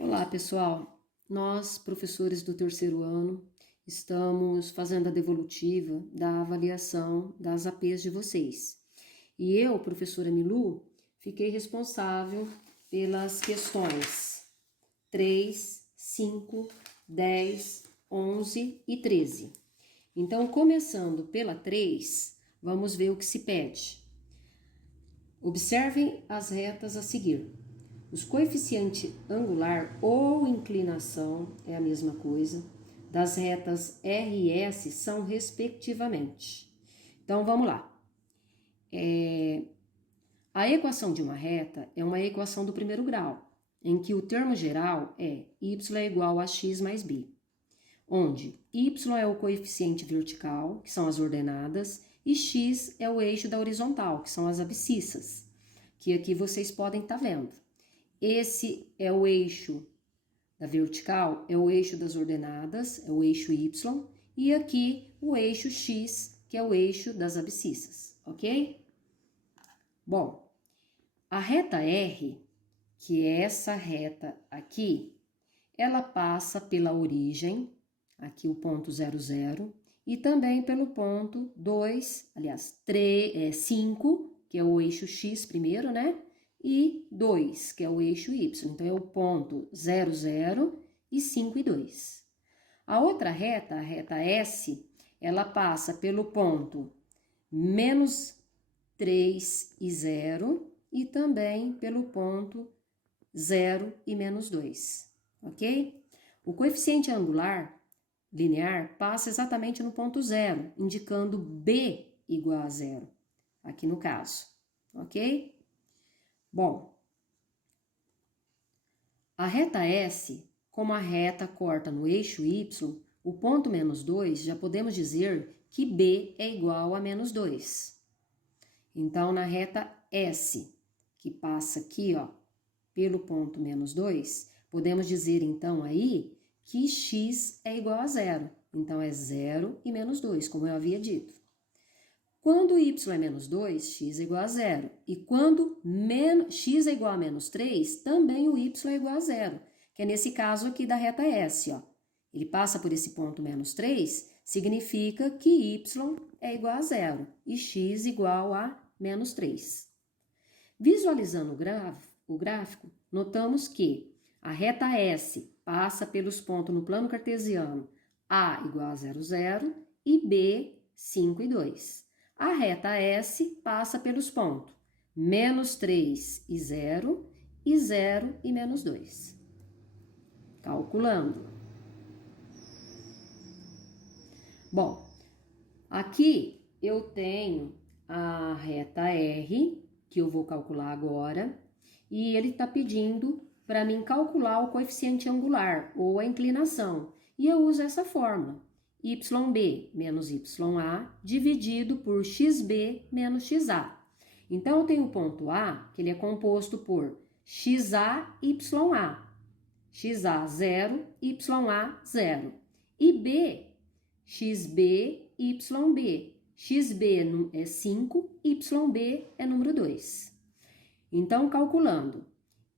Olá, pessoal. Nós, professores do terceiro ano, estamos fazendo a devolutiva da avaliação das APs de vocês. E eu, professora Milu, fiquei responsável pelas questões 3, 5, 10, 11 e 13. Então, começando pela 3, vamos ver o que se pede. Observem as retas a seguir. Os coeficientes angular ou inclinação, é a mesma coisa, das retas R e S são respectivamente. Então, vamos lá. A equação de uma reta é uma equação do primeiro grau, em que o termo geral é y é igual a x mais b, onde y é o coeficiente vertical, que são as ordenadas, e x é o eixo da horizontal, que são as abscissas, que aqui vocês podem estar vendo. Esse é o eixo da vertical, é o eixo das ordenadas, é o eixo y, e aqui o eixo x, que é o eixo das abscissas, ok? Bom, a reta R, que é essa reta aqui, ela passa pela origem, aqui o ponto 0, e também pelo ponto 2, aliás, 5, que é o eixo x primeiro, né? E 2, que é o eixo y. Então, é o ponto 0 e 5 e 2. A outra reta, a reta S, ela passa pelo ponto menos 3 e 0 e também pelo ponto 0 e menos 2, ok? O coeficiente angular linear passa exatamente no ponto 0, indicando B igual a 0, aqui no caso, ok? Bom, a reta S, como a reta corta no eixo Y, o ponto menos 2, já podemos dizer que B é igual a menos 2. Então, na reta S, que passa aqui, ó, pelo ponto menos 2, podemos dizer, então, aí, que x é igual a 0. Então, é 0 e menos 2, como eu havia dito. Quando y é menos 2, x é igual a 0. E quando x é igual a menos 3, também o y é igual a 0, que é nesse caso aqui da reta S, ó. Ele passa por esse ponto menos 3, significa que y é igual a 0 e x igual a menos 3. Visualizando o gráfico, notamos que a reta S passa pelos pontos no plano cartesiano A igual a 0 e B 5 e 2. A reta S passa pelos pontos menos 3 e 0 e menos 2. Calculando. Bom, aqui eu tenho a reta R, que eu vou calcular agora, e ele está pedindo para mim calcular o coeficiente angular, ou a inclinação, e eu uso essa fórmula, YB menos YA dividido por XB menos XA. Então, eu tenho o ponto A, que ele é composto por XA, YA, XA 0, YA 0, e B, XB, YB. XB é 5, YB é número 2. Então, calculando,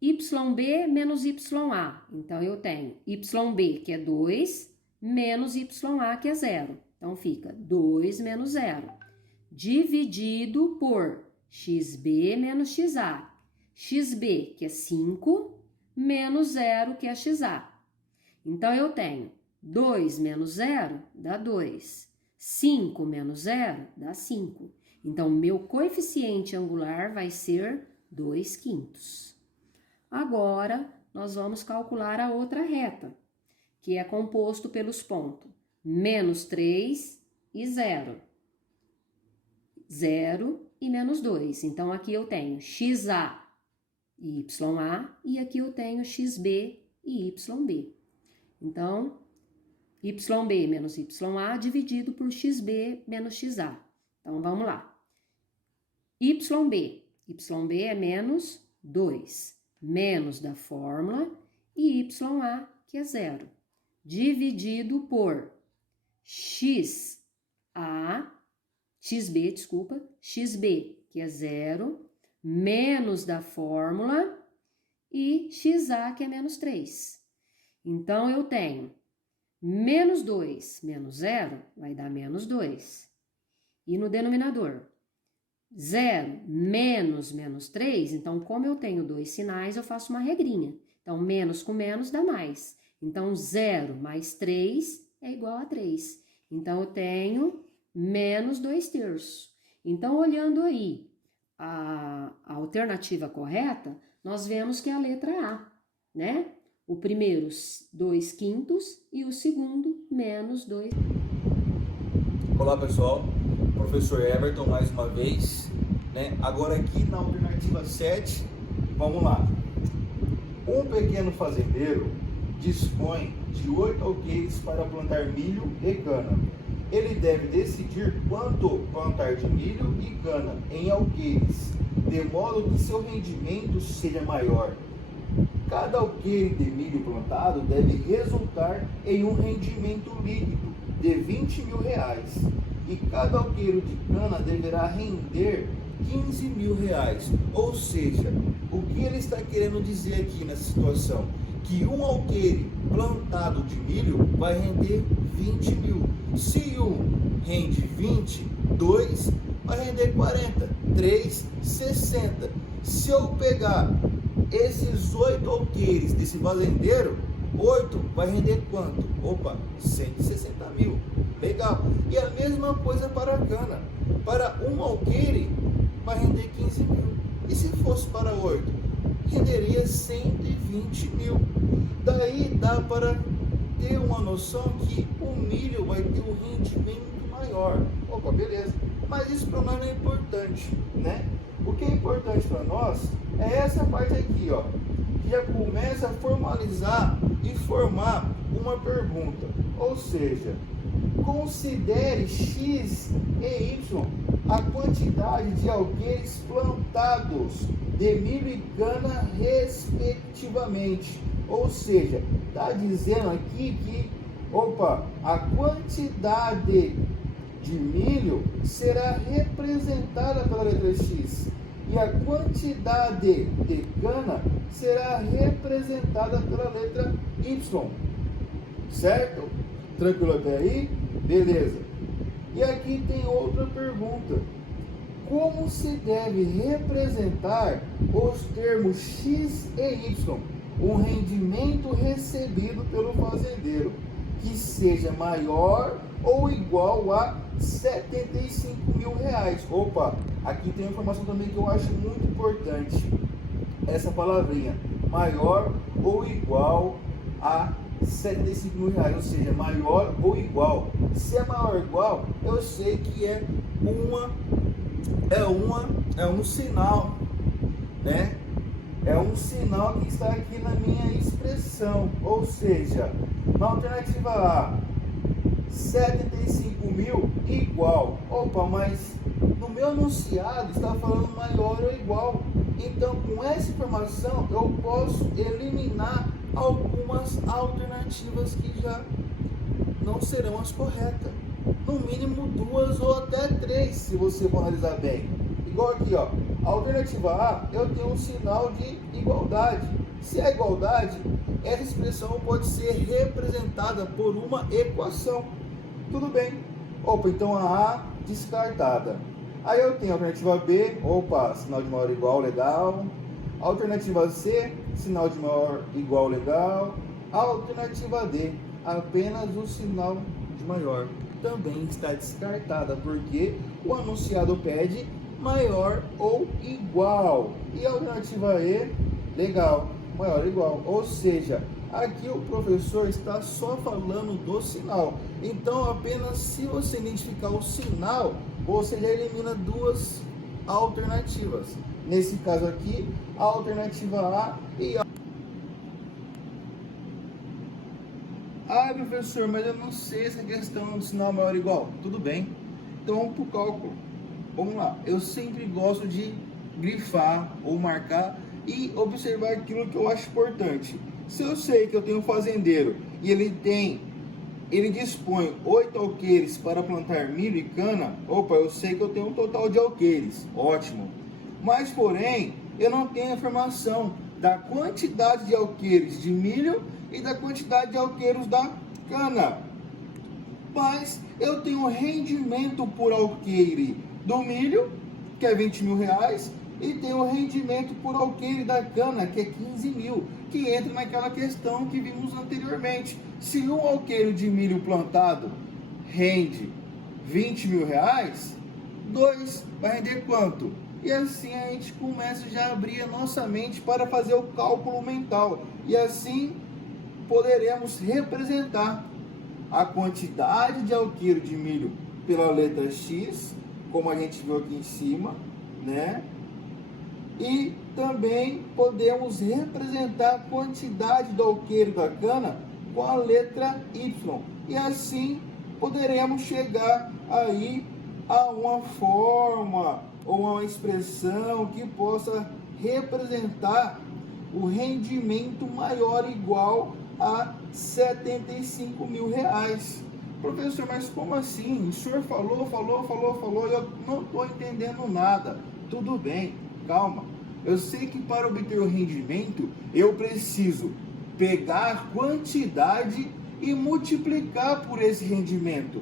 YB menos YA. Então, eu tenho YB, que é 2, menos YA, que é 0. Então, fica 2 menos 0, dividido por XB menos XA. XB, que é 5, menos 0, que é XA. Então, eu tenho 2 menos 0 dá 2. 5 menos 0 dá 5. Então, meu coeficiente angular vai ser 2/5. Agora, nós vamos calcular a outra reta, que é composto pelos pontos menos 3 e 0. 0 e menos 2. Então, aqui eu tenho XA e YA, e aqui eu tenho XB e YB. Então, YB menos YA dividido por XB menos XA. Então, vamos lá. YB é menos 2, menos da fórmula, e YA, que é 0, dividido por XB, XB, que é 0, menos da fórmula, e XA, que é menos 3. Então, eu tenho menos 2 menos 0 vai dar menos 2. E no denominador, 0 menos menos 3, então, como eu tenho dois sinais, eu faço uma regrinha. Então, menos com menos dá mais. Então, 0 mais 3 é igual a 3. Então, eu tenho menos 2/3. Então, olhando aí a alternativa correta, nós vemos que é a letra A, né? O primeiro, 2/5 e o segundo, menos 2. Olá pessoal, professor Everton mais uma vez, né? Agora aqui na alternativa 7, vamos lá. Um pequeno fazendeiro dispõe de 8 alqueires para plantar milho e cana. Ele deve decidir quanto plantar de milho e cana em alqueires, de modo que seu rendimento seja maior. Cada alqueire de milho plantado deve resultar em um rendimento líquido de R$20.000 e cada alqueiro de cana deverá render R$15.000. Ou seja, o que ele está querendo dizer aqui nessa situação? Que um alqueire plantado de milho vai render 20 mil. Se um rende 20, 2 vai render 40, 3, 60. Se eu pegar esses 8 alqueires desse fazendeiro, 8 vai render quanto? Opa, 160 mil. Legal. E a mesma coisa para a cana. Para um alqueire vai render 15 mil. E se fosse para 8? Renderia 120 mil. Daí dá para ter uma noção que o milho vai ter um rendimento maior. Opa, beleza. Mas isso para nós não é importante, né? O que é importante para nós é essa parte aqui, ó, que já começa a formalizar e formar uma pergunta. Ou seja, considere X e Y a quantidade de alqueires plantados de milho e cana respectivamente. Ou seja, está dizendo aqui que, a quantidade de milho será representada pela letra X e a quantidade de cana será representada pela letra Y. Certo? Tranquilo até aí? Beleza. E aqui tem outra pergunta. Como se deve representar os termos X e Y, um rendimento recebido pelo fazendeiro, que seja maior ou igual a R$75.000? Opa, aqui tem uma informação também que eu acho muito importante. Essa palavrinha, maior ou igual a R$75.000, ou seja, maior ou igual. Se é maior ou igual, eu sei que é um sinal, né? É um sinal que está aqui na minha expressão, ou seja, na alternativa A, 75 mil igual. Opa, mas no meu enunciado está falando maior ou igual. Então, com essa informação, eu posso eliminar algumas alternativas que já não serão as corretas. No mínimo 2 ou até 3, se você for analisar bem. Igual aqui, ó, a alternativa A, eu tenho um sinal de igualdade. Se é igualdade, essa expressão pode ser representada por uma equação. Tudo bem. Opa, então a A descartada. Aí eu tenho a alternativa B, sinal de maior ou igual, legal. Alternativa C, sinal de maior igual, legal. Alternativa D, apenas o sinal de maior, também está descartada, porque o anunciado pede maior ou igual. E a alternativa E, legal, maior ou igual. Ou seja, aqui o professor está só falando do sinal. Então, apenas se você identificar o sinal, você já elimina duas alternativas. Nesse caso aqui, a alternativa A e a... Ah, professor, mas eu não sei essa questão do sinal maior ou igual. Tudo bem. Então, vamos para o cálculo. Vamos lá. Eu sempre gosto de grifar ou marcar e observar aquilo que eu acho importante. Se eu sei que eu tenho um fazendeiro e ele dispõe 8 alqueires para plantar milho e cana, eu sei que eu tenho um total de alqueires. Ótimo. Mas, porém, eu não tenho informação da quantidade de alqueires de milho e da quantidade de alqueiros da cana. Mas eu tenho rendimento por alqueire do milho, que é 20 mil reais, e tenho rendimento por alqueire da cana, que é 15 mil, que entra naquela questão que vimos anteriormente. Se um alqueiro de milho plantado rende 20 mil reais, 2 vai render quanto? E assim a gente começa já a abrir a nossa mente para fazer o cálculo mental. E assim poderemos representar a quantidade de alqueiro de milho pela letra X, como a gente viu aqui em cima, né? E também podemos representar a quantidade do alqueiro da cana com a letra Y. E assim poderemos chegar aí a uma forma ou uma expressão que possa representar o rendimento maior ou igual a 75 mil reais. Professor, mas como assim? O senhor falou, e eu não estou entendendo nada. Tudo bem, calma. Eu sei que para obter o rendimento, eu preciso pegar a quantidade e multiplicar por esse rendimento,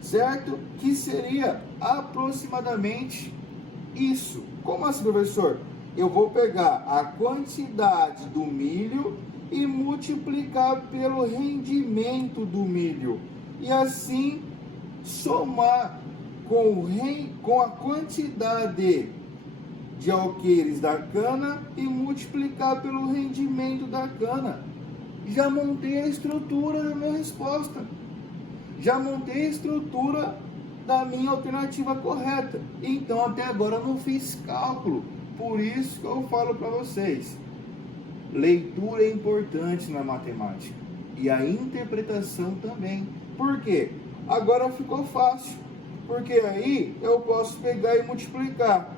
certo? Que seria aproximadamente isso. Como assim, professor? Eu vou pegar a quantidade do milho e multiplicar pelo rendimento do milho. E assim somar com a quantidade de alqueires da cana e multiplicar pelo rendimento da cana. Já montei a estrutura da minha resposta. Já montei a estrutura da minha alternativa correta. Então até agora eu não fiz cálculo. Por isso que eu falo para vocês. Leitura é importante na matemática. E a interpretação também. Por quê? Agora ficou fácil. Porque aí eu posso pegar e multiplicar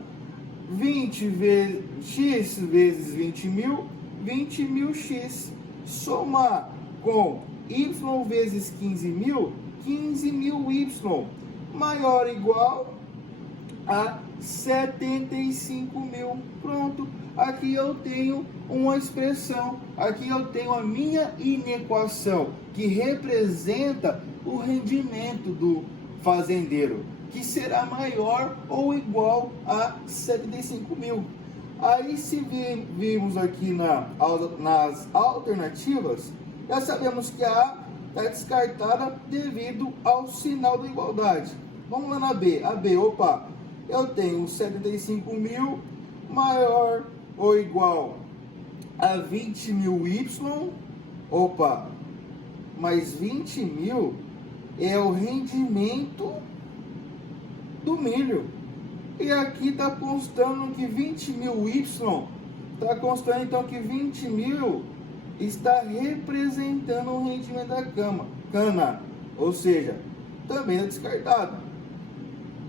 20 vezes x vezes 20 mil x. Somar com y vezes 15 mil y. Maior ou igual a 75 mil. Pronto. Aqui eu tenho uma expressão. Aqui eu tenho a minha inequação, que representa o rendimento do fazendeiro, que será maior ou igual a 75 mil. Aí se vimos aqui nas alternativas, já sabemos que a A está descartada devido ao sinal da igualdade. Vamos lá na B. A B, opa, eu tenho 75 mil maior ou igual a 20 mil Y. Opa, mas 20 mil é o rendimento do milho. E aqui está constando que 20 mil Y, está constando então que 20 mil está representando o rendimento da cana, ou seja, também é descartado.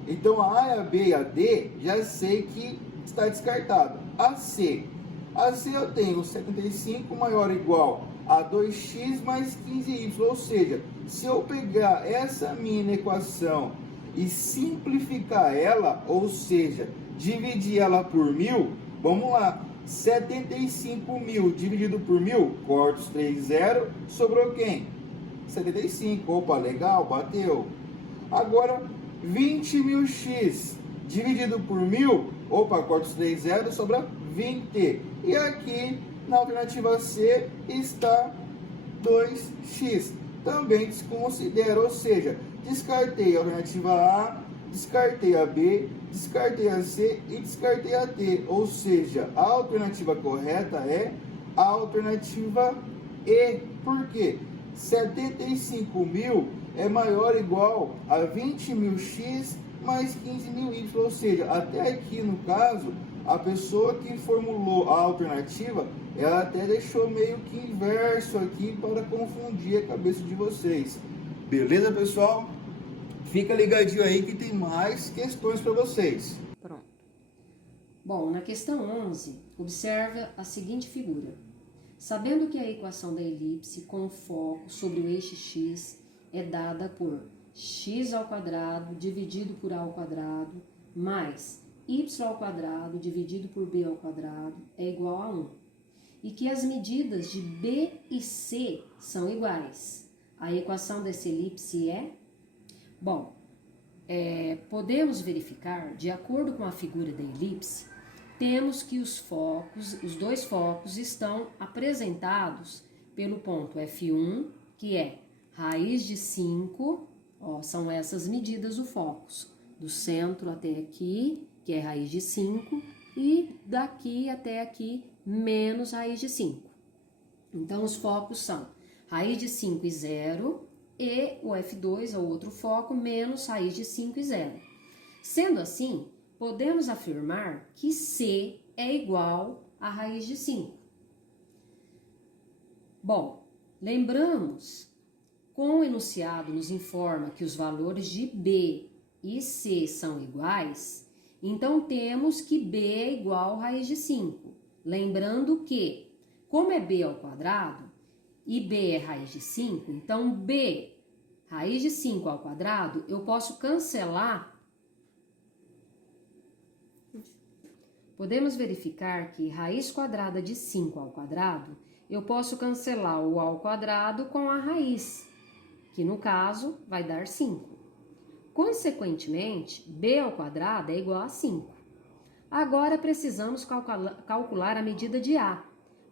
Então a A, a B e a D já sei que está descartado. A C eu tenho 75 maior ou igual a 2x mais 15y, ou seja, se eu pegar essa minha equação e simplificar ela, ou seja, dividir ela por 1000, vamos lá, 75 mil dividido por 1000, corta os 3 0, sobrou quem? 75, opa, legal, bateu. Agora, 20 mil x dividido por 1000, opa, corta os 3 0, sobra 20. E aqui, na alternativa C, está 2x. Também desconsidero, ou seja, descartei a alternativa A, descartei a B, descartei a C e descartei a D. Ou seja, a alternativa correta é a alternativa E. Por quê? 75 mil é maior ou igual a 20 mil x mais 15 mil y. Ou seja, até aqui no caso, a pessoa que formulou a alternativa, ela até deixou meio que inverso aqui para confundir a cabeça de vocês. Beleza, pessoal? Fica ligadinho aí que tem mais questões para vocês. Pronto. Bom, na questão 11, observa a seguinte figura. Sabendo que a equação da elipse com foco sobre o eixo x é dada por x² dividido por a² mais y ao quadrado dividido por b ao quadrado é igual a 1. E que as medidas de b e c são iguais. A equação dessa elipse é... Bom, podemos verificar, de acordo com a figura da elipse, temos que os dois focos estão apresentados pelo ponto F1, que é raiz de 5, são essas medidas do focos, do centro até aqui, que é raiz de 5, e daqui até aqui, menos raiz de 5. Então, os focos são raiz de 5 e 0, e o F2 é o outro foco, menos raiz de 5 e 0. Sendo assim, podemos afirmar que C é igual a raiz de 5. Bom, lembramos, com o enunciado nos informa que os valores de B e C são iguais, então temos que B é igual a raiz de 5. Lembrando que, como é B ao quadrado, e B é raiz de 5, então B, raiz de 5 ao quadrado, eu posso cancelar. Podemos verificar que raiz quadrada de 5 ao quadrado, eu posso cancelar o ao quadrado com a raiz, que no caso vai dar 5. Consequentemente, B ao quadrado é igual a 5. Agora precisamos calcular a medida de A.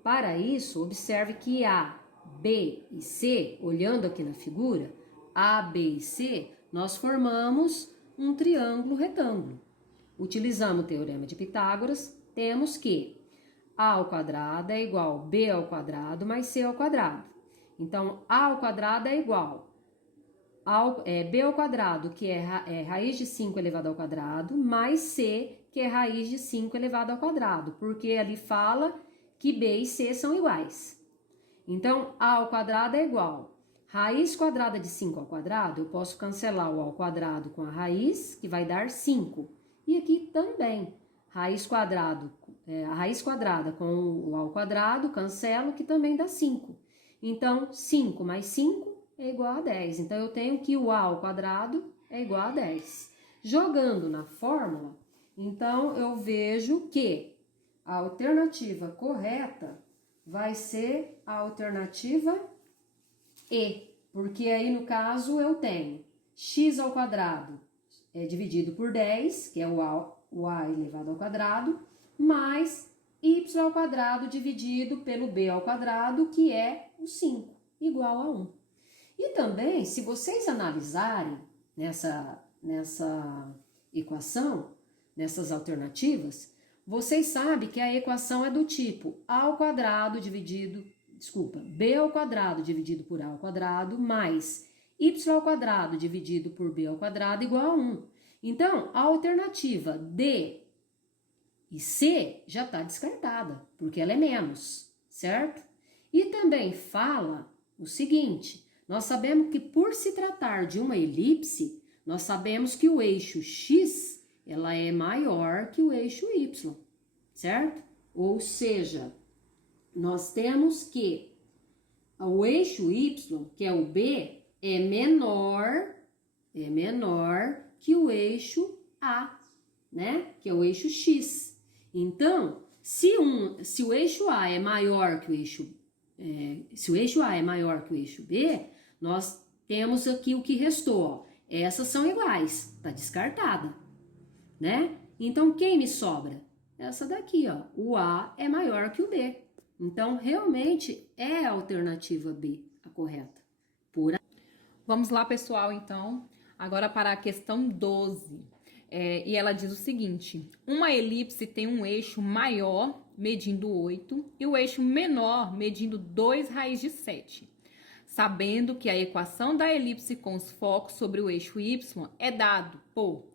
Para isso, observe que A, B e C, olhando aqui na figura, A, B e C, nós formamos um triângulo retângulo. Utilizando o teorema de Pitágoras, temos que A ao quadrado é igual a B ao quadrado mais C ao quadrado. Então, A ao quadrado é igual a B ao quadrado, que é raiz de 5 elevado ao quadrado, mais C, que é raiz de 5 elevado ao quadrado, porque ali fala que B e C são iguais. Então, A ao quadrado é igual raiz quadrada de 5 ao quadrado, eu posso cancelar o ao quadrado com a raiz, que vai dar 5. E aqui também, a raiz quadrada com o ao quadrado, cancelo, que também dá 5. Então, 5 mais 5 é igual a 10. Então, eu tenho que o a ao quadrado é igual a 10. Jogando na fórmula, então, eu vejo que a alternativa correta vai ser a alternativa E, porque aí, no caso, eu tenho x ao quadrado dividido por 10, que é o a elevado ao quadrado, mais y ao quadrado dividido pelo b ao quadrado, que é o 5, igual a 1. E também, se vocês analisarem nessa equação, nessas alternativas, vocês sabem que a equação é do tipo a ao quadrado b ao quadrado dividido por a ao quadrado mais y ao quadrado dividido por b ao quadrado igual a 1. Então, a alternativa D e C já está descartada, porque ela é menos, certo? E também fala o seguinte, nós sabemos que por se tratar de uma elipse, nós sabemos que o eixo X, ela é maior que o eixo Y, certo? Ou seja, nós temos que o eixo Y, que é o B, é menor que o eixo A, né? Que é o eixo X. Então, se o eixo A é maior que o eixo B, nós temos aqui o que restou, ó. Essas são iguais, tá descartada, né? Então, quem me sobra? Essa daqui, ó. O A é maior que o B. Então, realmente é a alternativa B a correta. Vamos lá, pessoal, então, agora para a questão 12. E ela diz o seguinte, uma elipse tem um eixo maior, medindo 8, e o eixo menor, medindo 2 raiz de 7. Sabendo que a equação da elipse com os focos sobre o eixo Y é dado por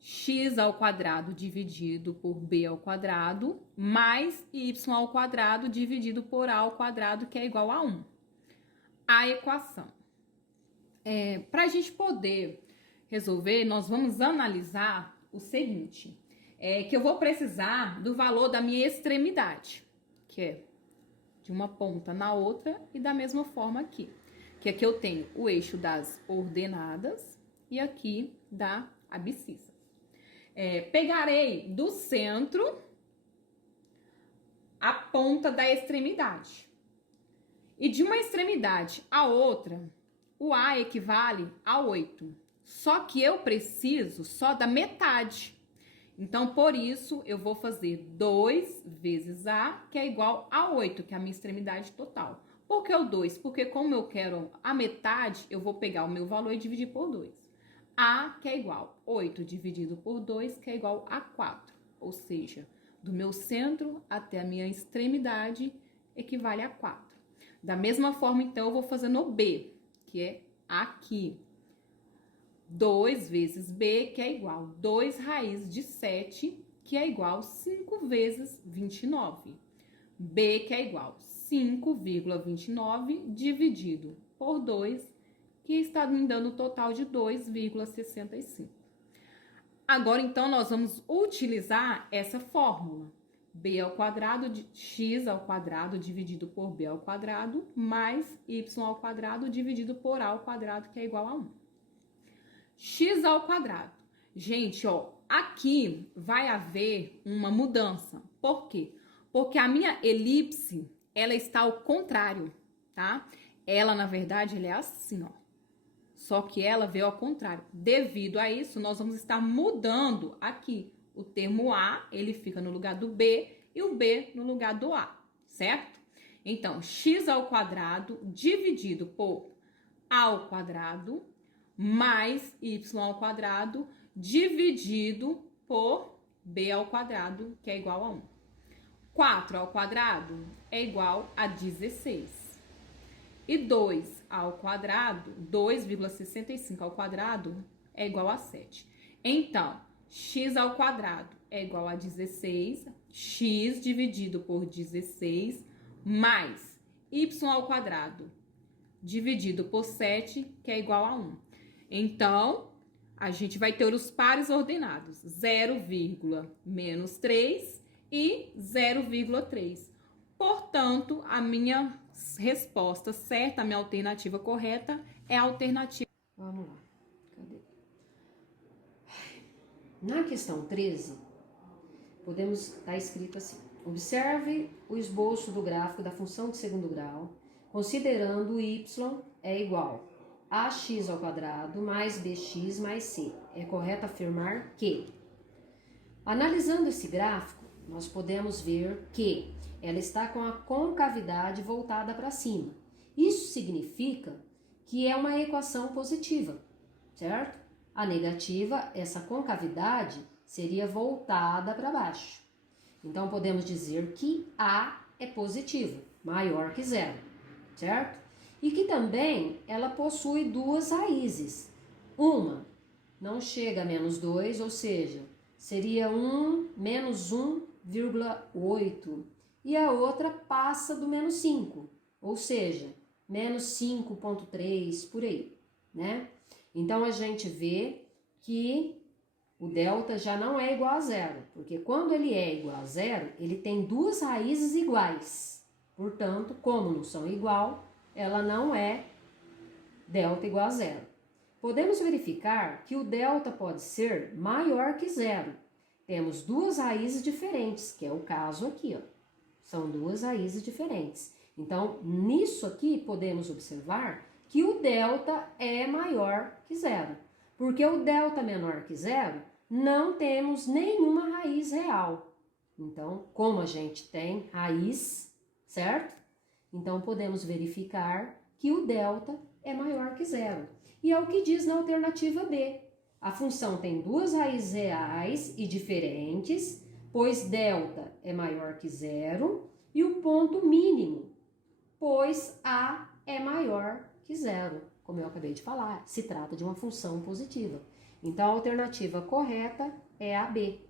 x ao quadrado dividido por b ao quadrado, mais y ao quadrado dividido por a ao quadrado, que é igual a 1. A equação. Para a gente poder resolver, nós vamos analisar o seguinte, que eu vou precisar do valor da minha extremidade, que é de uma ponta na outra e da mesma forma aqui. Que aqui eu tenho o eixo das ordenadas e aqui da abscissa. pegarei do centro a ponta da extremidade. E de uma extremidade à outra, o A equivale a 8. Só que eu preciso só da metade. Então, por isso, eu vou fazer 2 vezes A, que é igual a 8, que é a minha extremidade total. Por que o 2? Porque como eu quero a metade, eu vou pegar o meu valor e dividir por 2. A, que é igual a 8 dividido por 2, que é igual a 4. Ou seja, do meu centro até a minha extremidade equivale a 4. Da mesma forma, então, eu vou fazer no B, que é aqui. 2 vezes B, que é igual a 2 raiz de 7, que é igual a 5 vezes 29. B, que é igual a 5,29 dividido por 2, que está me dando um total de 2,65. Agora, então, nós vamos utilizar essa fórmula. B ao quadrado de x ao quadrado dividido por b ao quadrado mais y ao quadrado dividido por a ao quadrado, que é igual a 1. X ao quadrado. Gente, ó, aqui vai haver uma mudança. Por quê? Porque a minha elipse, ela está ao contrário, tá? Ela, na verdade, ela é assim, ó. Só que ela veio ao contrário. Devido a isso, nós vamos estar mudando aqui. O termo A, ele fica no lugar do B e o B no lugar do A, certo? Então, x ao quadrado dividido por a ao quadrado mais y ao quadrado dividido por b ao quadrado, que é igual a 1. 4 ao quadrado é igual a 16. E 2 ao quadrado, 2,65 ao quadrado é igual a 7. Então, x ao quadrado é igual a 16, x dividido por 16, mais y ao quadrado dividido por 7, que é igual a 1. Então, a gente vai ter os pares ordenados, 0, menos 3 e 0,3. Portanto, a minha resposta certa, a minha alternativa correta é a alternativa. Vamos lá. Cadê? Na questão 13, podemos estar escrito assim: observe o esboço do gráfico da função de segundo grau, considerando o y é igual a x ao quadrado mais bx mais c. É correto afirmar que, analisando esse gráfico, nós podemos ver que ela está com a concavidade voltada para cima. Isso significa que é uma equação positiva, certo? A negativa, essa concavidade, seria voltada para baixo. Então, podemos dizer que A é positiva, maior que zero, certo? E que também ela possui duas raízes. Uma não chega a menos 2, ou seja, seria menos 1,8. E a outra passa do menos 5, ou seja, menos 5,3, por aí, né? Então, a gente vê que o delta já não é igual a zero, porque quando ele é igual a zero, ele tem duas raízes iguais. Portanto, como não são igual, ela não é delta igual a zero. Podemos verificar que o delta pode ser maior que zero. Temos duas raízes diferentes, que é o caso aqui, ó. São duas raízes diferentes. Então, nisso aqui, podemos observar que o delta é maior que zero. Porque o delta menor que zero, não temos nenhuma raiz real. Então, como a gente tem raiz, certo? Então, podemos verificar que o delta é maior que zero. E é o que diz na alternativa B. A função tem duas raízes reais e diferentes, pois delta é maior que zero, e o ponto mínimo, pois A é maior que zero. Como eu acabei de falar, se trata de uma função positiva. Então, a alternativa correta é a B.